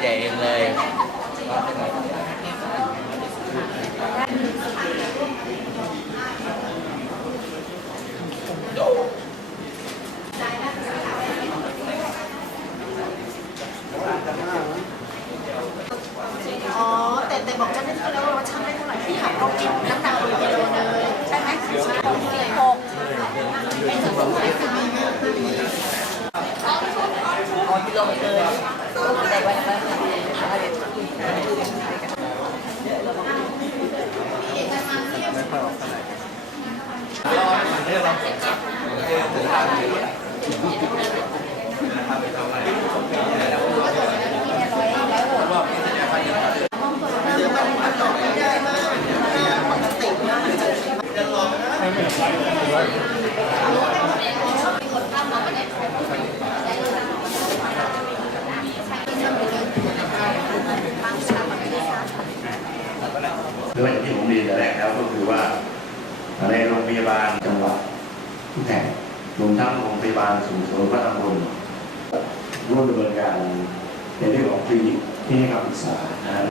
ใหญ่เองเลยอ๋อ แต่แต่บอกเจ้าหน้าที่แล้วว่าช่างได้เท่าไหร่ที่หักเขากินน้ำหนักเป็นกิโลเลยใช่ไหมใช่หกเป็นส่วนสำคัญคือมีอ๋อกิ โลเกินแต่ว่าจะ คือมันมันตอบไม่ได้มากถ้าปกตินะมันจะ คือว่าอย่างที่ผมเรียนแต่แรกแล้วก็คือว่าในโรงพยาบาลจังหวัดทุกแห่งรวมทั้งโรงพยาบาลส่งเสริมพระตำบลร่วมดำเนินการในเรื่องของคลินิกที่ให้คำปรึกษานะครับ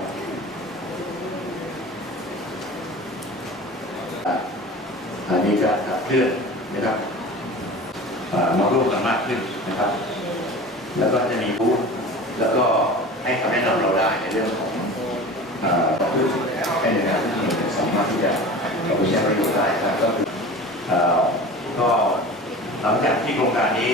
อันนี้จะขับเคลื่อนนะครับมาร่วมกันมากขึ้นนะครับ แล้วก็จะมีบูธแล้วก็ให้คำแนะนำเราได้ในเรื่องของ หลังจากที่โครงการนี้